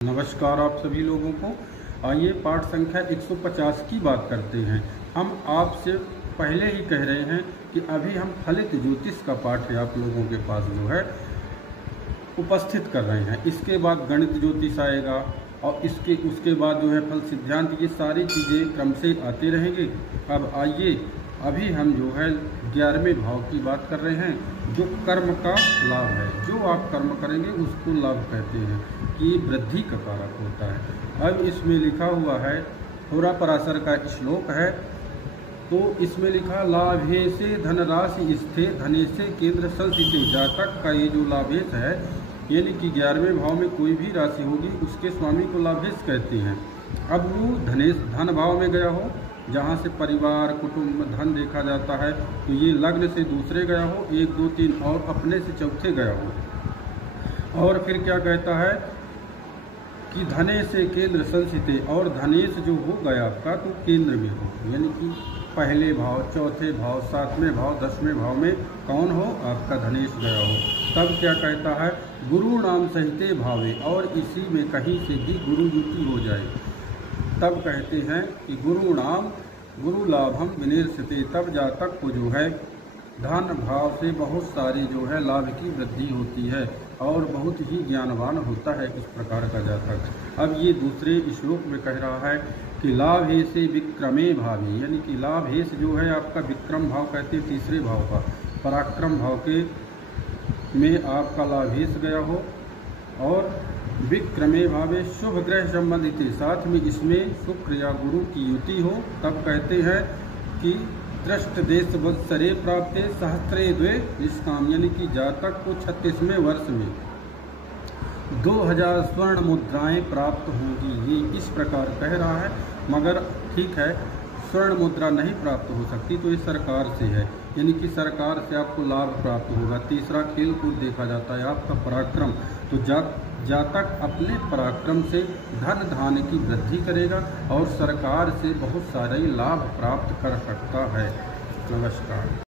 नमस्कार आप सभी लोगों को। आइए पाठ संख्या 150 की बात करते हैं। हम आपसे पहले ही कह रहे हैं कि अभी हम फलित ज्योतिष का पाठ है आप लोगों के पास जो है उपस्थित कर रहे हैं। इसके बाद गणित ज्योतिष आएगा और उसके बाद जो है फल सिद्धांत, ये सारी चीज़ें क्रम से आते रहेंगे। अब आइए अभी हम जो है 11वें भाव की बात कर रहे हैं, जो कर्म का लाभ है। जो आप कर्म करेंगे उसको लाभ कहते हैं कि ये वृद्धि का कारक होता है। अब इसमें लिखा हुआ है, थोड़ा पराशर का श्लोक है, तो इसमें लिखा लाभे से धनराशि स्थे धने से केंद्र संस्थिते। जातक का ये जो लाभेश है, यानी कि 11वें भाव में कोई भी राशि होगी उसके स्वामी को लाभेश कहते हैं। अब वो धन भाव में गया हो, जहाँ से परिवार कुटुंब धन देखा जाता है, तो ये लग्न से दूसरे गया हो, 1 2 3 और अपने से चौथे गया हो। और फिर क्या कहता है कि धने से केंद्र संस्थिते, और धनेश जो हो गया आपका तो केंद्र में हो, यानी कि पहले भाव, चौथे भाव, 7वें भाव, 10वें भाव में कौन हो, आपका धनेश गया हो। तब क्या कहता है, गुरु नाम सहिते भावे, और इसी में कहीं से भी गुरु युति हो जाए, तब कहते हैं कि गुरु नाम गुरु लाभम विनिर्सिते। तब जातक को जो है धन भाव से बहुत सारी जो है लाभ की वृद्धि होती है और बहुत ही ज्ञानवान होता है इस प्रकार का जातक। अब ये दूसरे श्लोक में कह रहा है कि लाभेश से विक्रमे भावी, यानी कि लाभेश जो है आपका विक्रम भाव कहते हैं, तीसरे भाव का, पराक्रम भाव के में आपका लाभेश गया हो और विक्रमे भावे शुभ ग्रह संबंधित, साथ में इसमें शुक्र या गुरु की युति हो। तब कहते हैं कि दृष्ट देश वत्सरे प्राप्त सहस्त्रे द्वे निष्काम, यानी कि जातक को 36वें वर्ष में 2000 स्वर्ण मुद्राएं प्राप्त होंगी। ये इस प्रकार कह रहा है, मगर ठीक है, स्वर्ण मुद्रा नहीं प्राप्त हो सकती तो ये सरकार से है, यानी कि सरकार से आपको लाभ प्राप्त होगा। तीसरा खेल कूद देखा जाता है आपका पराक्रम, तो जातक अपने पराक्रम से धन धान्य की वृद्धि करेगा और सरकार से बहुत सारे लाभ प्राप्त कर सकता है। नमस्कार।